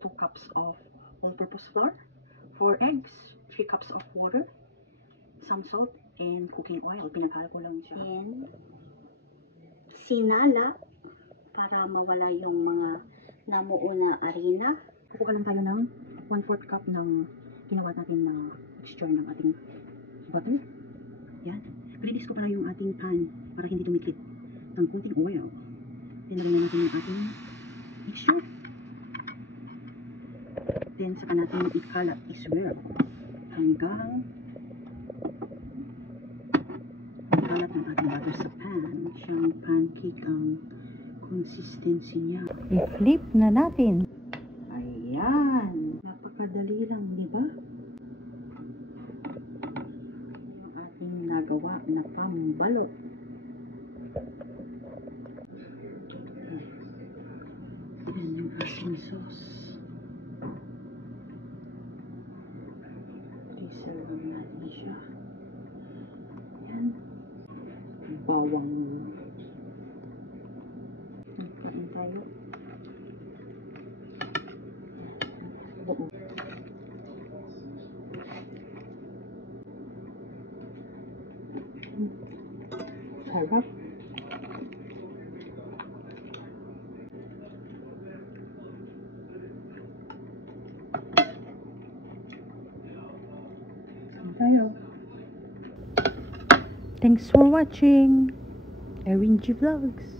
2 cups of all-purpose flour, 4 eggs, 3 cups of water, some salt, and cooking oil. Pinaghalo ko lang siya. And sinala para mawala yung mga namuo na harina. Kukuha lang tayo ng 1/4 cup ng ginawa natin na mixture ng ating butter. Yan. Release ko pala yung ating pan para hindi dumikit ng kunting oil. Tinagyan natin yung ating mixture. Then, saka natin ikalat as well. Hanggang ikalat ng ating butter sa pan. Siyang pancake ang consistency niya. I-flip na natin. Ayan. Napakadali lang, di ba? Yung ating nagawa na pambalo. Yan yung ating sauce. I-serve natin siya. Yan. Bawang. Kain tayo. Buo. Sarap. Tayo. Thanks for watching. Erin G Vlogs.